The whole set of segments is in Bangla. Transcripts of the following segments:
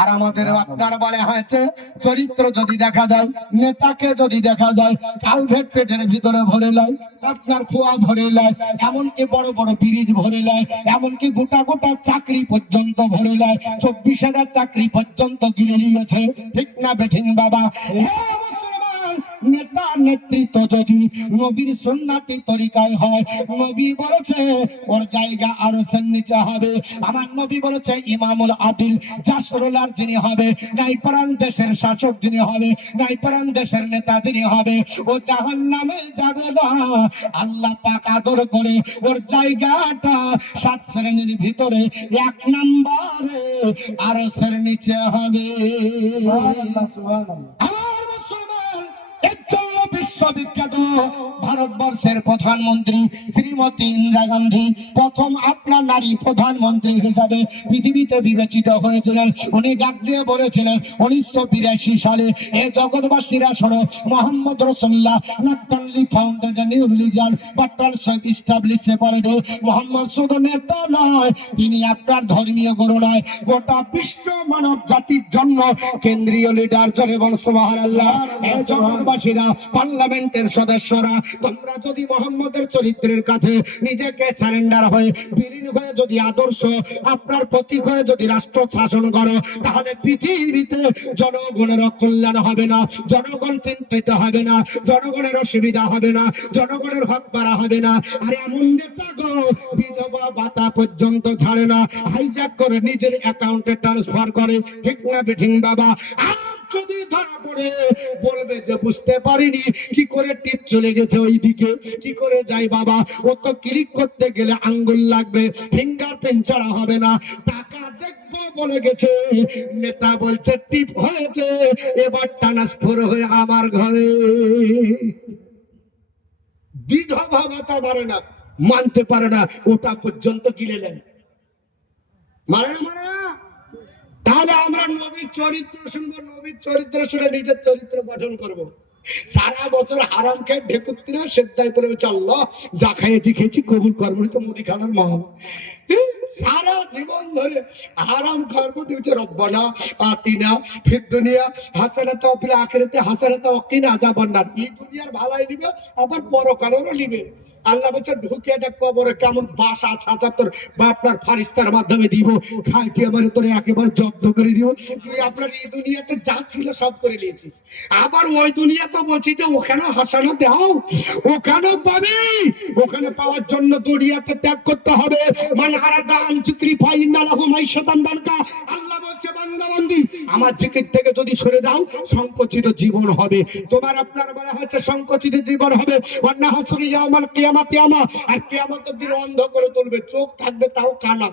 আর আমাদের আপনার বলে হয়েছে চরিত্র যদি দেখা যায়, নেতাকে যদি দেখা যায়, কালভেট পেটের ভিতরে ভরে নেয়, আপনার খোয়া ভরে নেয়, এমনকি বড় বড় ব্রিজ ভরে নেয়, এমনকি গোটা গোটা চাকরি পর্যন্ত ভরে নেয়, 24,000 চাকরি পর্যন্ত কিনে নিয়েছে। ঠিক না বেঠিক বাবা? নেতা নেতৃত্ব যদি নবীর সুন্নাতি তরিকায় হয়, নবী বলেছে ওর জায়গা আরশের নিচে হবে। আমার নবী বলেছে ইমামুল আদিল জাসরুলার যিনি হবে, নাইপারান দেশের শাসক যিনি হবে, নাইপারান দেশের নেতা যিনি হবে, ও জাহান্নামে যাবে না। আল্লাহ পাক আদর করে ওর জায়গাটা 7 শ্রেণীর ভিতরে 1 নম্বরে আরশের নিচে হবে। বিশ্ববিখ্যাত ভারতবর্ষের প্রধানমন্ত্রী শ্রীমতী ইন্দিরা গান্ধী প্রথম আপনার নারী প্রধানমন্ত্রী হিসাবে পৃথিবীতে বিবেচিত হয়েছিলেন। উনি ডাক দিয়ে বলেছিলেন 1982 সালে, এ জগৎবাসীরা শোনো, মোহাম্মদ রাসূলুল্লাহ not only founded a new religion but also established a polity. Mohammad শুধু নেতা নয়, তিনি আপনার ধর্মীয় গুরু নয়, গোটা বিশ্ব মানব জাতির জন্য কেন্দ্রীয় লিডার। জোরে বল সুবহানাল্লাহ। এই জগৎবাসীরা, পার্লামেন্টের সদস্যরা, তোমরা যদি মোহাম্মদের চরিত্রের কাছে নিজেকে সারেন্ডার হয়ে, বিলীন হয়ে যদি আদর্শ আপনার প্রতীক হয়ে যদি রাষ্ট্র শাসন করো, তাহলে পৃথিবীতে জনগণের কল্যাণ হবে না, জনগণ চিন্তিত হবে না, জনগণের অসুবিধা হবে না, জনগণের হক মারা হবে না। আর এমন নেতা গো বিধবা ভাতা পর্যন্ত ছাড়ে না, হাইজ্যাক করে নিজের অ্যাকাউন্টে ট্রান্সফার করে। ঠিক না বেঠিক বাবা? যদি ধরা পড়ে বলবে যে বুঝতে পারিনি কি করে টিপ চলে গেছে ওই দিকে, কি করে যাই বাবা, ও তো ক্লিক করতে গেলে আঙ্গুল লাগবে, ফিঙ্গারপ্রিন্ট ছাড়া হবে না। টাকা দেখবো বলে গেছে, নেতা বলছে টিপ হয়েছে, এবার ট্রান্সফার হয়ে আমার ঘরে। বিধবা ভাতা মারে না, মানতে পারে না, ওটা পর্যন্ত গিলে নেন, মারে না, মারে না। তাহলে আমরা নবীর চরিত্র শুনবো, নবীর চরিত্র শুনে নিজের চরিত্র গঠন করব। সারা বছর হারাম খেয়ে ঢেকুত্তিরা সেদ্ধায় করে আল্লাহ যা খাইয়েছি খেয়েছি কবুল করবো, তো মুদি খানার মা। সারা জীবন ধরে হারাম খাওয়ার পর দিচ্ছে রব্বানা আতিনা ফিদ দুনিয়া হাসানাতা ফিল আখিরাতি হাসানাতা ওয়া কিনা আযাবান্নার। এই দুনিয়ার ভালাই নিবে, আবার পরকালেরও নিবে। আল্লাহ বলছে ঢুকে দেখ কবরে কেমন বাসা ছাঁচা তোর বাপনার ফারিস্তার মাধ্যমে দিব, খাইটি আমার তোর একেবারে জব্দ করে দিব। তুই আপনার এই দুনিয়াতে যা ছিল সব করে নিয়েছিস, আবার ওই দুনিয়াতে বলছি যে ওখানে হাসানা দাও, ওখানে পাবি। ওখানে পাওয়ার জন্য দুনিয়াতে ত্যাগ করতে হবে। মান আরাদা আন যিকরি ফাইন্না লাহু মাইশাতান দানকা। আল্লাহ বলছে বান্দা বান্দি আমার জিকির থেকে যদি সরে যাও সংকোচিত জীবন হবে। তোমার আপনার বলা হচ্ছে সংকোচিত জীবন হবে। ওয়ান্না হাসরি ইয়াউমাল কিয়ামাতি আমা, আর কিয়ামতের দিন অন্ধ করে তুলবে, চোখ থাকবে তাও কানা,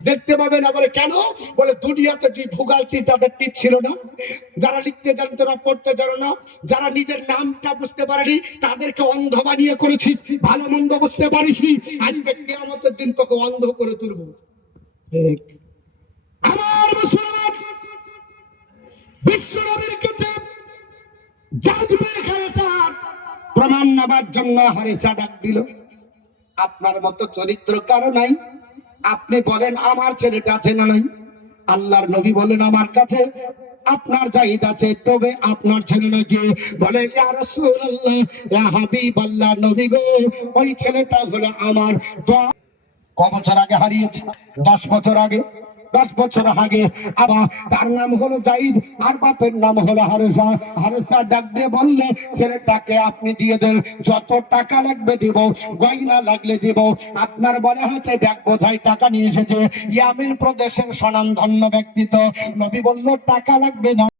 দেখতে পাবে না। বলে কেন? বলে দুনিয়াতে তুই ভোগালছিস যাদের টিপ ছিল না, যারা লিখতে জানতো না, পড়তে জানো না, যারা নিজের নামটা বুঝতে পারেনি, তাদেরকে অন্ধ বানিয়ে করেছিস, ভালো মন্দ বুঝতে পারিসনি। আজকে কিয়ামতের দিন তোকে অন্ধ করে তুলবো। আমার মুসলমান বিশ্ব নবীর কাছে জাদবের খালেসার প্রমাণ নেবার জন্য হারেসা ডাক দিল। আপনার মতো চরিত্র কারো নাই। আপনি বলেন আমার ছেলেটা আছে না নাই? আল্লাহর নবী বলেন আমার কাছে আপনার জাহিদ আছে, তবে আপনার ছেলে নাকি? বলে ইয়া রাসূলুল্লাহ ইয়া হাবিবাল্লাহ, নবী গো ওই ছেলেটা হলো আমার। ক বছর আগে হারিয়েছে? 10 বছর আগে। 10 বছর আগে আবার তার নাম হলো জাহিদ, আর বাপের নাম হলো হারেসা। হারেসা ডাক দিয়ে বললে ছেলেটাকে আপনি দিয়ে দেন, যত টাকা লাগবে দিব, গয়না লাগলে দিব। আপনার বলা হচ্ছে ব্যাগ বোঝাই টাকা নিয়ে এসেছে, ইয়ামিন প্রদেশের স্বনামধন্য ব্যক্তিত্ব। নবী বলল টাকা লাগবে না।